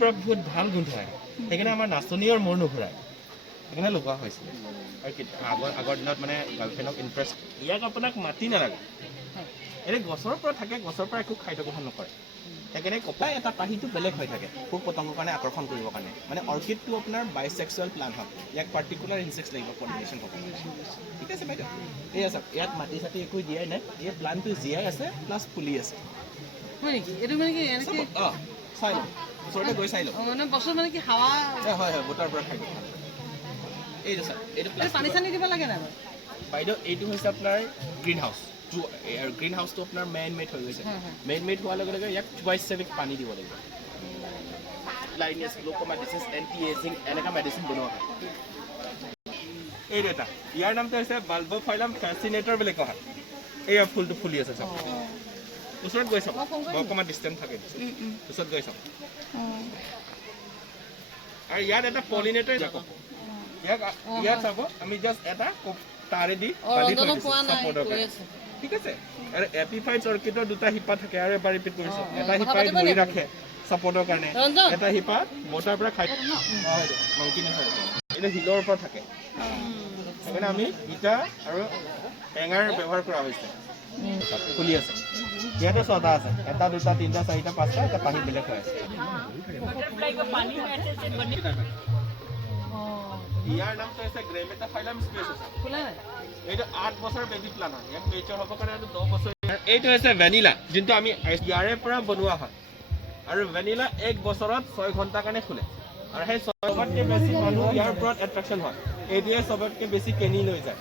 পৰা বহুত ভাল গোন্ধ হয় সেইকাৰণে আমাৰ নাচনীৰ মূৰ নুঘূৰাই সেইকাৰণে লগোৱা হৈছিল আৰু আগৰ দিনত মানে গাৰ্লফ্ৰেণ্ডক ইমপ্ৰেছ ইয়াক আপোনাক মাতি নালাগে এনেই গছৰ পৰা থাকে গছৰ পৰা একো খাদ্য গ্ৰহণ নকৰে সেইকাৰণে কপাই এটা পাহিটো বেলেগ হৈ থাকে পোক পতংগৰ কাৰণে আকৰ্ষণ কৰিবৰ কাৰণে মানে অৰ্কিডটো আপোনাৰ বাইচেক্সুৱেল প্লান্ট হয় ইয়াক পাৰ্টিকুলাৰ ইনচেক্টছ লাগিব পলিনেশ্যন হ'ব ঠিক আছে বাইদেউ এই আছে ইয়াত মাটি চাটি একো দিয়াই নাই এই প্লান্টটো জীয়াই আছে প্লাছ ফুলি আছে হয় নেকি এইটো মানে কি এনেকৈ অঁ চাই লওক ওচৰতে গৈ চাই লওক মানে বছৰ মানে কি হাৱা হয় হয় বতাৰ পৰা খাই এইটো ছাৰ এইটো পানী চানী দিব লাগে নাই বাইদেউ এইটো হৈছে আপোনাৰ গ্ৰীণ হাউচ গ্ৰীণ হাউচটো আপোনাৰ মেইন মেড হৈ গৈছে মেইন মেড হোৱাৰ লগে লগে ইয়াক টুৱাইছ এ উইক পানী দিব লাগিব লাইনিয়াছ গ্লুক'মা ডিজিজ এণ্টি এজিং এনেকুৱা মেডিচিন বনোৱা হয় এইটো এটা ইয়াৰ নামটো হৈছে বাল্বোফাইলাম ফেচিনেটৰ বুলি কোৱা হয় এইয়া ফুলটো ফুলি আছে চাওক ওচৰত গৈ চাওক অকণমান ডিষ্টেঞ্চ থাকে ওচৰত গৈ চাওক আৰু ইয়াত এটা পলিনেটৰ ইয়াত চাব আমি জাষ্ট এটা তাৰেদি ঠিক আছে আৰু এপিফাইডছ অৰ্কিডৰ দুটা শিপা থাকে আৰু এবাৰ ৰিপিট কৰিছোঁ এটা শিপাই ধৰি ৰাখে ছাপৰ্টৰ কাৰণে এটা শিপা বতাৰ পৰা খাই এইটো শিলৰ ওপৰত থাকে সেইকাৰণে আমি ইটা আৰু টেঙাৰ ব্যৱহাৰ কৰা হৈছে ফুলি আছে ইয়াতে ছটা আছে এটা দুটা তিনিটা চাৰিটা পাঁচটা এটা পানী বেলেগ হৈ আছে ইয়াৰ নামটো হৈছে গ্ৰেমেটাফাইলাম স্পেচিছ এইটো 8 বছৰ বেবী প্লান হয় ইয়াক মেচৰ হ'ব কাৰণে আৰু 10 বছৰ এইটো হৈছে ভেনিলা যোনটো আমি ইয়াৰে পৰা বনোৱা হয় আৰু ভেনিলা 1 বছৰত 6 ঘণ্টা কাৰণে ফুলে আৰু সেই চবতকৈ বেছি মানুহ ইয়াৰ ওপৰত এট্ৰেকশ্যন হয় এইটোৱে চবতকৈ বেছি কেনি লৈ যায়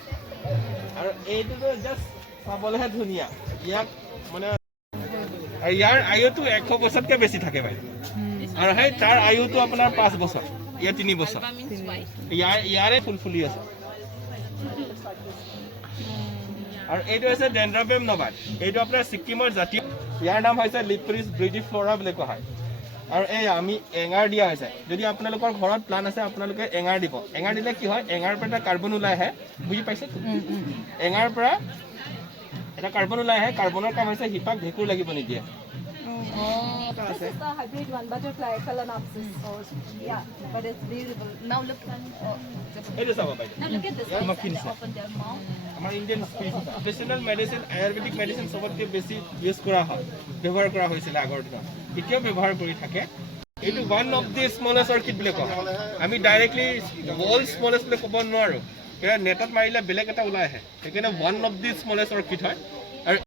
আৰু এইটোতো জাষ্ট চাবলৈহে ধুনীয়া ইয়াক মানে আৰু ইয়াৰ আয়ুটো 100 বছৰতকৈ বেছি থাকে বাইদেউ আৰু সেই তাৰ আয়ুটো আপোনাৰ 5 বছৰ ইয়াৰ 3 বছৰ ইয়াৰে ফুল ফুলি আছে আৰু এইটো হৈছে ডেনড্ৰবিয়াম নভাট এইটো আপোনাৰ ছিকিমৰ জাতীয় ইয়াৰ নাম হৈছে লিপ্ৰিছ ব্ৰিডিফ্লৰা বুলি কোৱা হয় আৰু এই আমি এঙাৰ দিয়া হৈছে যদি আপোনালোকৰ ঘৰত প্লান আছে আপোনালোকে এঙাৰ দিব এঙাৰ দিলে কি হয় এঙাৰ পৰা এটা কাৰ্বন ওলাই আহে বুজি পাইছে এঙাৰ পৰা এটা কাৰ্বন ওলাই আহে কাৰ্বনৰ কাম হৈছে শিপাক ভেঁকুৰ লাগিব নিদিয়ে This is the hybrid one, butterfly phalaenopsis. Yeah, but it's beautiful. Now look at now look at this. They open their mouth. আমাৰ Indian traditional medicine Ayurvedic medicine চবতকৈ বেছি ইউজ কৰা হয় ব্যৱহাৰ কৰা হৈছিলে আগৰ দিনত এতিয়াও ব্যৱহাৰ কৰি থাকে এইটো one of the smallest orchid বুলি কওঁ আমি ডাইৰেক্টলি ৱৰ্ল্ড স্মলেষ্ট বুলি ক'ব নোৱাৰোঁ কাৰণ নেটত মাৰিলে বেলেগ এটা ওলাই আহে সেইকাৰণে one of the smallest orchid হয় আৰু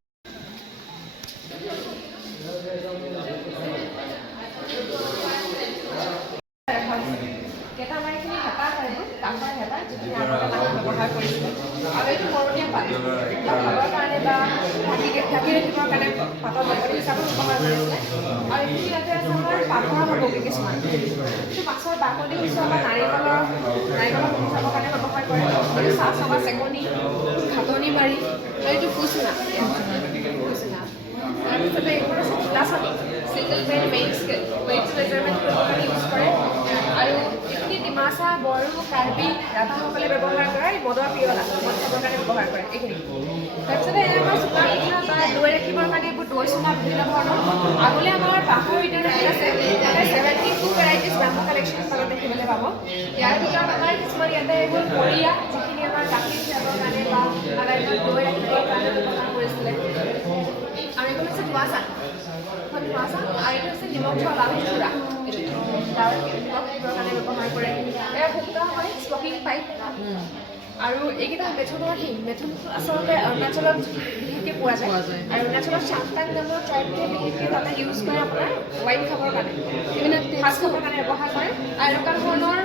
এইটো মৰণীয়া পাত খাবৰ কাৰণে বা ঢাকি ৰাখিবৰ কাৰণে পাতৰ বাকলি হিচাপে ব্যৱহাৰ কৰিছিলে আৰু এইখিনি ইয়াতে আছে আমাৰ পাথৰ সামগ্ৰী কিছুমান এইটো মাছৰ বাকলি কিছু আমাৰ নাৰিকলৰ খাবৰ কাৰণে ব্যৱহাৰ কৰে এইটো চাহ চকা চেকনি ঘাটনি মাৰি আৰু এইটো ফুচুনা তাৰপিছতে এইবোৰ আছে গ্লাছত ছিংগল বেড ৱেইটছ মেজাৰমেণ্ট কৰিবৰ কাৰণে ইউজ কৰে আৰু এইখিনি ডিমাচা বড়ো কাৰ্বি ৰাভাসকলে ব্যৱহাৰ কৰে মদৰ পিয়লা মদ খাবৰ কাৰণে ব্যৱহাৰ কৰে এইখিনি তাৰপিছতে আমাৰ চুঙা পিঠা বা দৈ ৰাখিবৰ কাৰণে এইবোৰ দৈ চুঙা বিভিন্ন ধৰণৰ আগলৈ আমাৰ বাঁহৰ ইণ্টাৰনেট আছে তাতে 72 ভেৰাইটিজ বাঁহৰ কালেকশ্যন আপোনালোকে দেখিবলৈ পাব ইয়াৰ ভিতৰত আমাৰ কিছুমান ইয়াতে এইবোৰ কৰিয়া যিখিনি আমাৰ গাখীৰ খীৰাবৰ কাৰণে বা আগামী দৈ ৰাখিবৰ কাৰণে ব্যৱহাৰ কৰিছিলে আৰু এইটো হৈছে ধোঁৱাচা আৰু এইটো হৈছে নিমখ থোৱা লাল চূড়া কাৰণে ব্যৱহাৰ কৰে এয়া ভুক্ত হয় স্মকিং পাইপ আৰু এইকেইটা মেথুনৰ শিং মেথুনটো আচলতে অৰুণাচলত বিশেষকৈ পোৱা যায় আৰু অৰুণাচলত চাংটাং নামৰ ট্ৰাইবটোৱে বিশেষকৈ তাতে ইউজ কৰে আপোনাৰ ৱাইন খাবৰ কাৰণে এইবিলাক সাজ খাবৰ কাৰণে ব্যৱহাৰ কৰে আৰু এনেকুৱা ধৰণৰ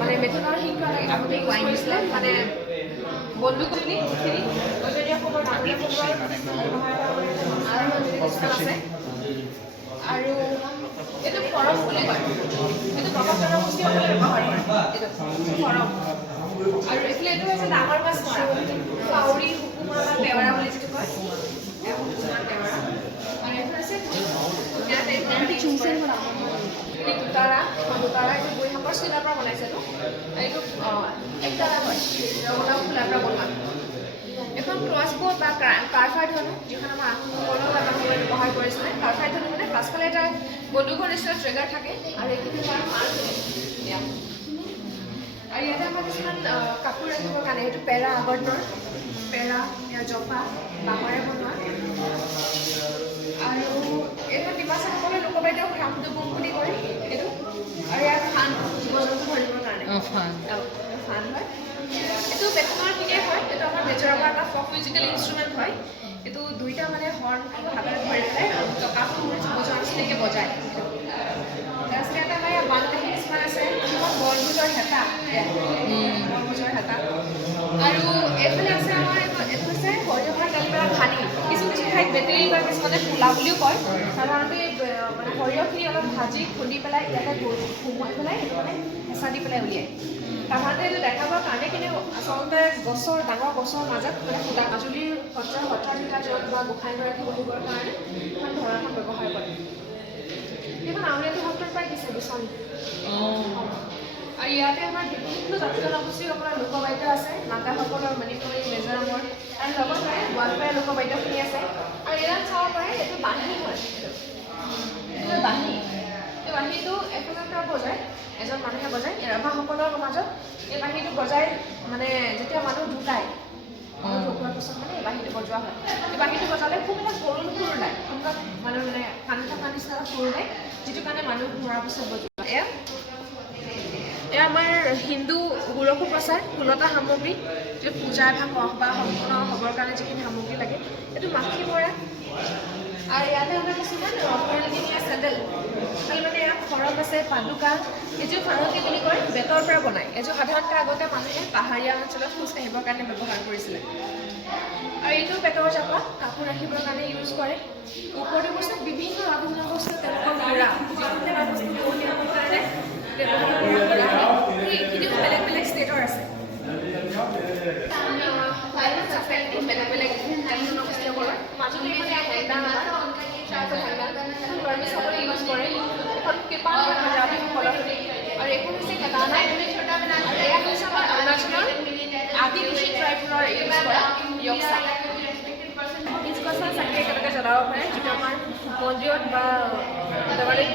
মানে মেথুনৰ শিংটো আগতে ৱাইন দিছিলে মানে বন্ধুকনি এইখিনি বজৰীয়া খবৰ ডাঙৰীয়া খবৰ আছে আৰু এইটো ফৰম বুলি কয় এইটো প্ৰকাশ জনগোষ্ঠীসকলে ব্যৱহাৰ কৰে এইটো ফৰম আৰু এইফালে এইটো হৈছে ডাঙৰ মাছ মৰা কাউৰী হুকুমা বা পেৱাৰা বুলি যিটো কয় পেৱাৰা আৰু এইটো হৈছে দুটাৰা এইটো বুঢ়ীসকলৰ চিলাৰ পৰা বনাইছেতো এইটো একতাৰা হয় ৰঙালাও ফুলাৰ পৰা বনোৱা এখন ক্ৰছ ব'ট বা কাৰ্ফাই ধনু যিখন আমাৰ আহোমসকলৰ বা মানুহবোৰে ব্যৱহাৰ কৰিছিলে কাৰ্ফাই ধনু মানে পাছফালে এটা বন্দুকৰ নিচিনা ট্ৰেগাৰ থাকে আৰু এইখিনি আমাৰ মালখিনি দিয়া আৰু ইয়াতে আমাৰ কিছুমান কাপোৰ ৰাখিবৰ কাৰণে সেইটো পেৰা আৱৰ্তৰ পেৰা জপা বাঁহৰে বনোৱা আৰু এইটো ডিমাছাসকলৰ লোকবাদ্য ৰামদুবুং বুলি কয় এইটো আৰু ইয়াত ফান জীৱ জন্তু ধৰিবৰ কাৰণে ফান হয় এইটো বেটনৰ ঠিকেই হয় এইটো আমাৰ মেজৰৰ পৰা এটা ফক মিউজিকেল ইনষ্ট্ৰুমেণ্ট হয় এইটো দুইটা মানে হৰ্ণটো হাতেৰে ধৰি পেলাই টকাটো জীৱ জন্তুলৈকে বজায় তাৰপিছতে এটা আমাৰ ইয়াত বানকাঠি কিছুমান আছে বৰভোজৰ হেতা বৰভোজৰ হেতা আৰু এইফালে আছে আমাৰ এইটো হৈছে সৰিয়হৰ তেল পৰা ঘানি কিছু ঠাইত বেটেৰী বা কিছুমানে পোলা বুলিও কয় সাধাৰণতে মানে সৰিয়হখিনি অলপ ভাজি খুন্দি পেলাই ইয়াতে সোমোৱাই পেলাই এইটো মানে হেঁচা দি পেলাই উলিয়ায় সাধাৰণতে এইটো দেখাবৰ কাৰণে কিন্তু আচলতে গছৰ ডাঙৰ গছৰ মাজত মানে ফুটা মাজুলীৰ সত্ৰাধিকাৰ বা গোসাঁইগৰাকী বহিবৰ কাৰণে এখন ধৰাখন ব্যৱহাৰ কৰে এইখন আউনীআটী সত্ৰৰ পৰাই দিছে বিচনী আৰু ইয়াতে আমাৰ বিভিন্ন জাতি জনগোষ্ঠীৰ আপোনাৰ লোকবাদ্য আছে নাগাসকলৰ মণিপুৰী মিজোৰামৰ আৰু লগতে গোৱালপাৰীয়া লোকবাদ্যখিনি আছে আৰু ইয়াত চাব পাৰে এইটো বাঁহী হয় এইটো বাঁহী এই বাঁহীটো এফালৰ বজায় এজন মানুহে বজায় ৰাভাসকলৰ মাজত এই বাঁহীটো বজাই মানে যেতিয়া মানুহ ঢুকায় মানুহ ঢুকোৱাৰ পিছত মানে এই বাঁহীটো বজোৱা হয় এই বাঁহীটো বজালে খুব এটা কৰুণ সুৰ ওলায় কোনোবা মানুহ মানে কান্দি থকা নিচিনা সুৰ ওলায় যিটো কাৰণে মানুহ মৰাৰ পিছত বজোৱা এয়া আমাৰ হিন্দু গোৰখোপচাৰ ফুলতা সামগ্ৰী যিটো পূজা এভাগ বা সম্পূৰ্ণ হ'বৰ কাৰণে যিখিনি সামগ্ৰী লাগে এইটো মাখি মৰা আৰু ইয়াতে আমাৰ কিছুমান ৰঙৰলিঙীয়া চেণ্ডেল মানে ইয়াত খৰম আছে পাদুকা এইযোৰ ফাৰকী বুলি কয় বেতৰ পৰা বনায় এইযোৰ সাধাৰণতে আগতে মানুহে পাহাৰীয়া অঞ্চলত খোজ কাঢ়িবৰ কাৰণে ব্যৱহাৰ কৰিছিলে আৰু এইটো বেতৰ জাপা কাপোৰ ৰাখিবৰ কাৰণে ইউজ কৰে ওপৰতে বস্তু বিভিন্ন আধুনিক বস্তু তেওঁলোকৰ ঘোঁৰা যিখিনি বস্তু নিয়াবৰ কাৰণে এইখিনিও বেলেগ বেলেগ ষ্টেটৰ আছে বেলেগ বেলেগ জনগোষ্ঠীসকলৰ মাজুলী মানে হেংদাং চাবলৈ ইউজ কৰে এখন পেপাৰ হাজাৰীসকলৰ আৰু এইখন হৈছে কেটানা আৰু এয়া হৈছে আমাৰ অৰুণাচলৰ আদিবাসী ট্ৰাইববোৰৰ ইউজ কৰা য়ক্সা বীজ গছৰ চাকি একেলগে জ্বলাব পাৰে যিটো আমাৰ মন্দিৰত বা দেৱালীত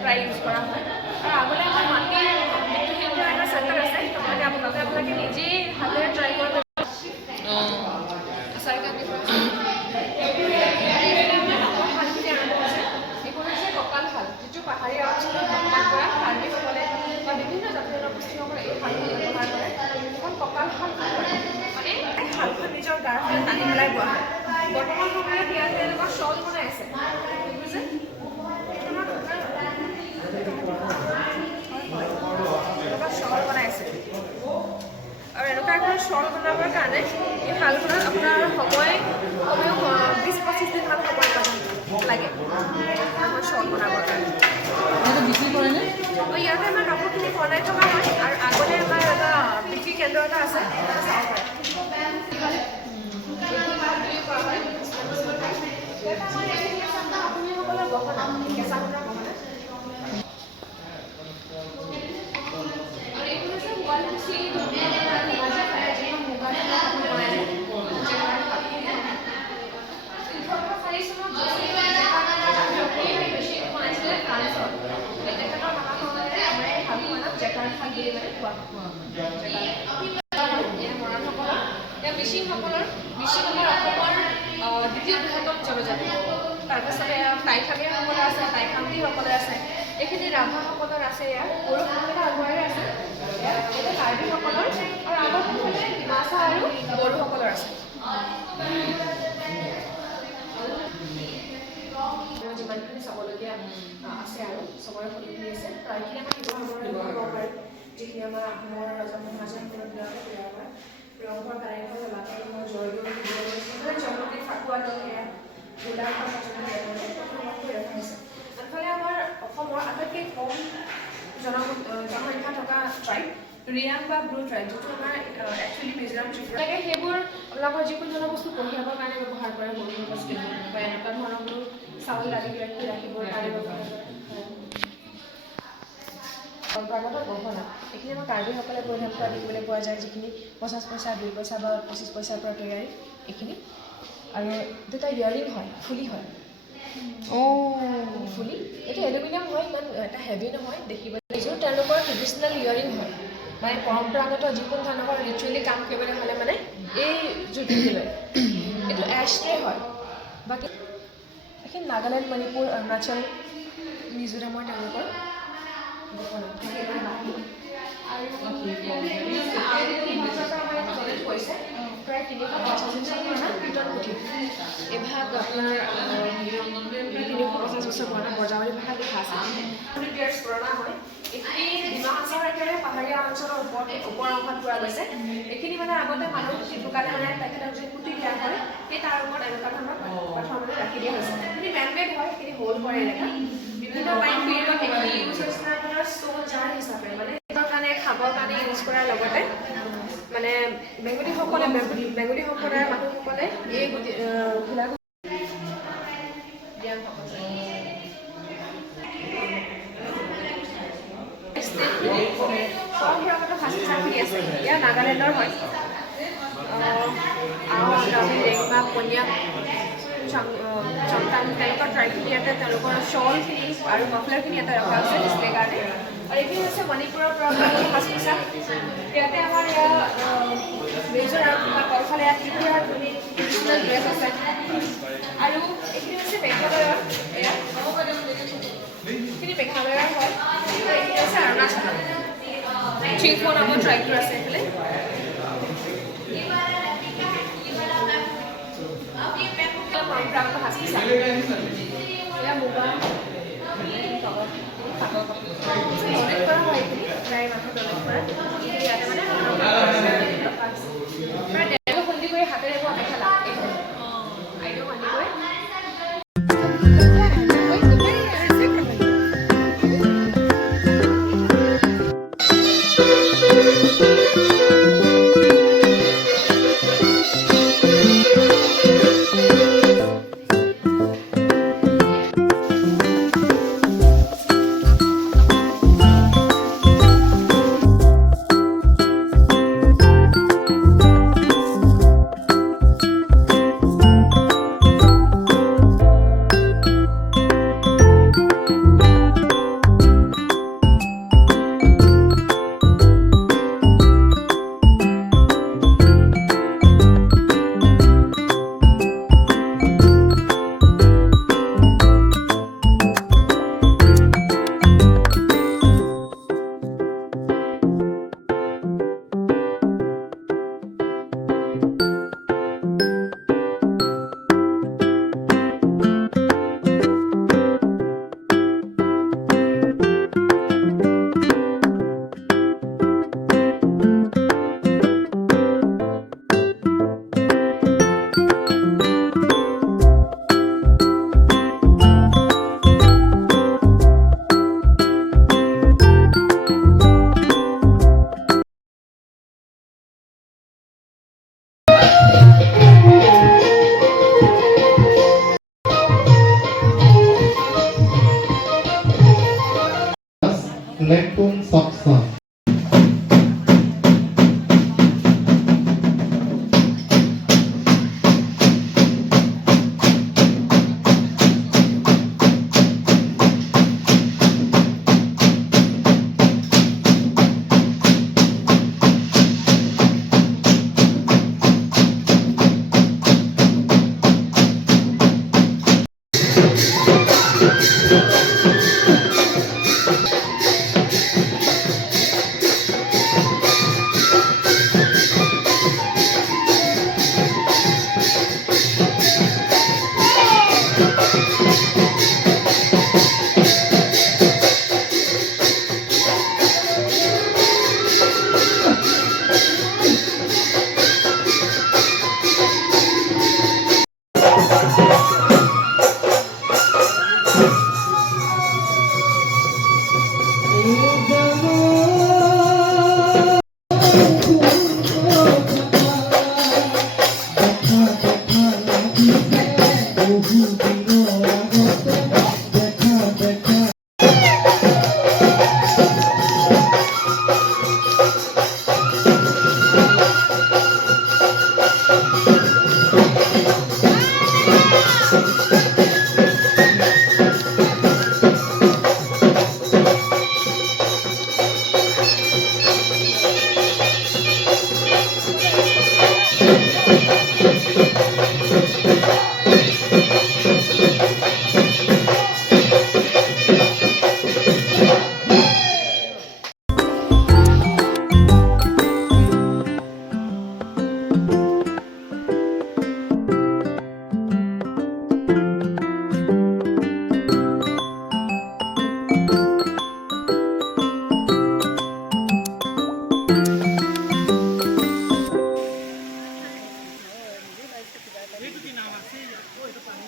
প্ৰায় ইউজ কৰা হয় আৰু আগতে আমাৰ মাটিৰ মৃত্যুশিল্পৰ এটা চেণ্টাৰ আছে তাতে আপোনালোকে নিজেই হাতেৰে ট্ৰাই কৰিব পাহাৰীয়া অঞ্চলত বসবাস কৰা কাৰ্বিসকলে বা বিভিন্ন জাতি জনগোষ্ঠীসকলে এই শালখন ব্যৱহাৰ কৰে এখন কঁকাল শাল মানে শালখন নিজৰ গাৰ ফালে টানি পেলাই বোৱা হয় বৰ্তমান সময়ত ইয়াত তেওঁলোকৰ শ্বল বনাই আছে বুজিছে শ্বল বনাই আছে আৰু এনেকুৱা এখন শ্বল বনাবৰ কাৰণে এই শালখনত আপোনাৰ সময় কমেও 20-25 দিনমান সময় লাগে এখন শ্বল বনাবৰ কাৰণে বিক্ৰী কৰেনে ইয়াতে আমাৰ কাপোৰখিনি বনাই থকা হয় আৰু আগতে আমাৰ এটা বিক্ৰী কেন্দ্ৰ এটা আছে আপুনিসকলৰ গহনা কেঁচা সোণৰ গহনা আৰু এইখন হৈছে শুৱালকুছি মিচিংসকলৰ অসমৰ দ্বিতীয় বৃহত্তম জনজাতি তাৰপিছতে টাইখামীয়াসকলৰ আছে টাইখামতিসকলৰ আছে এইখিনি ৰাভাসকলৰ আছে ইয়াত বড়োসকলৰ আগুৱাই আছে এতিয়া কাৰ্বিসকলৰ আৰু আগৰ ফালে ডিমাচা আৰু বড়োসকলৰ আছে যিমানখিনি চাবলগীয়া আছে আৰু চবৰে ফটোখিনি আছে প্ৰায়খিনি আমাৰ শিৱসাগৰৰ দিব পাৰে যিখিনি আমাৰ আহোমৰ ৰজা মহাৰজাসকলৰ হয় ৰংঘৰ কাৰেংঘৰ তলাতল ঘৰ জয়দৌল জনজাতি ফাকুৱা দল এয়া গোলাঘাট মাজুলী ৰখা হৈছে আনফালে আমাৰ অসমৰ আটাইতকৈ কম জনসংখ্যা থকা ট্ৰাইব ৰিয়াং বা ব্লু ট্ৰাইব যিটো আমাৰ একচুৱেলি মিজোৰাম ত্ৰিপুৰা সেইবোৰ আপোনালোকৰ যিকোনো জনবস্তু কঢ়িয়াবৰ কাৰণে ব্যৱহাৰ কৰে সৰু বস্তু বা এনেকুৱা ধৰণৰবোৰ চাউল দালি ৰাখিবৰ কাৰণে ব্যৱহাৰ কৰে পৰম্পৰাগত গহনা এইখিনি আমাৰ কাৰ্বিসকলে পৰিধান কৰা দেখিবলৈ পোৱা যায় যিখিনি 50 পইচা 2 পইচা বা 25 পইচাৰ পৰা তৈয়াৰী এইখিনি আৰু দুটা ইয়াৰিং হয় ফুলি হয় ফুলি এইটো এলুমিনিয়াম হয়, ইমান এটা হেভি নহয় দেখিবলৈ। এইযোৰ তেওঁলোকৰ ট্ৰেডিশ্যনেল ইয়েৰিং হয়, মানে পৰম্পৰাগত যিকোনো ধৰণৰ ৰিচুৱেলি কাম কৰিবলৈ হ'লে মানে এই জোৰ পিন্ধি লয়। এইটো এছট্ৰে হয়। বাকী এইখিনি নাগালেণ্ড, মণিপুৰ, অৰুণাচল, মিজোৰামৰ তেওঁলোকৰ প্ৰায় 350 বছৰ পুৰণা কীৰ্তন পুথি। এভাগ আপোনাৰ 350 বছৰ পুৰণা বজাৱলী ভাষাত লিখা আছে। 100 years পুৰণা হয়। এইখিনি ডিমা হাছাওৰ একেবাৰে পাহাৰীয়া অঞ্চলৰ ওপৰ অংশত পোৱা গৈছে। এইখিনি মানে আগতে মানুহ ঢুকালে মানে তেখেতক যদি পুতি দিয়া হয়, সেই তাৰ ওপৰত এনেকুৱা ধৰণৰ পাথৰ মানে ৰাখি দিয়া হৈছে। সেইখিনি মেনমেড হয়, সেইখিনি হ'ল কৰে এলেকা। বিভিন্ন টাইম পিৰিয়ডত এইখিনি ইউজ হৈছিলে আপোনাৰ ষ্ট'ন জাৰ হিচাপে, মানে সেইটোৰ কাৰণে খাবৰ কাৰণে ইউজ কৰাৰ লগতে মানে বেংগলী সম্প্ৰদায়ৰ মানুহসকলে এই ঘোলাঘাট পৰম্পৰাগত সাজ পোছাকখিনি আছে। এয়া নাগালেণ্ডৰ হয়। ৰেংমা, পনিয়াক, চংটাং তেনেকুৱা ট্ৰাইবখিনি ইয়াতে তেওঁলোকৰ শ্বলখিনি আৰু মফলাৰখিনি ইয়াতে ৰখা হৈছে ডিছপ্লে কাৰণে। আৰু এইখিনি হৈছে মণিপুৰৰ পৰম্পৰাগত সাজ পোছাক। ইয়াতে আমাৰ ইয়াত মিজোৰাম বা কলফালে ইয়াত ত্ৰিপুৰাৰ ট্ৰেডিশ্যনেল ড্ৰেছ আছে। আৰু এইখিনি হৈছে মেঘালয়ৰ, এয়া এইখিনি মেঘালয়ৰ হয়। এইখিনি হৈছে অৰুণাচলৰ চিংফো নামৰ ট্ৰাইবটো আছে এইফালে। পৰম্পৰাগত সাজ পোছাক এয়া মুগা ডনেট কৰা হয়। এইখিনি প্ৰায় মানুহ ডনেট কৰা ইয়াতে মানে প্ৰায় 150 খুন্দি কৰি হাতেৰে বোৱা মেখেলা আইদেউ খুন্দি কৰি Lempung Saksa. এইটো কি নাম আছে? এইটো পানী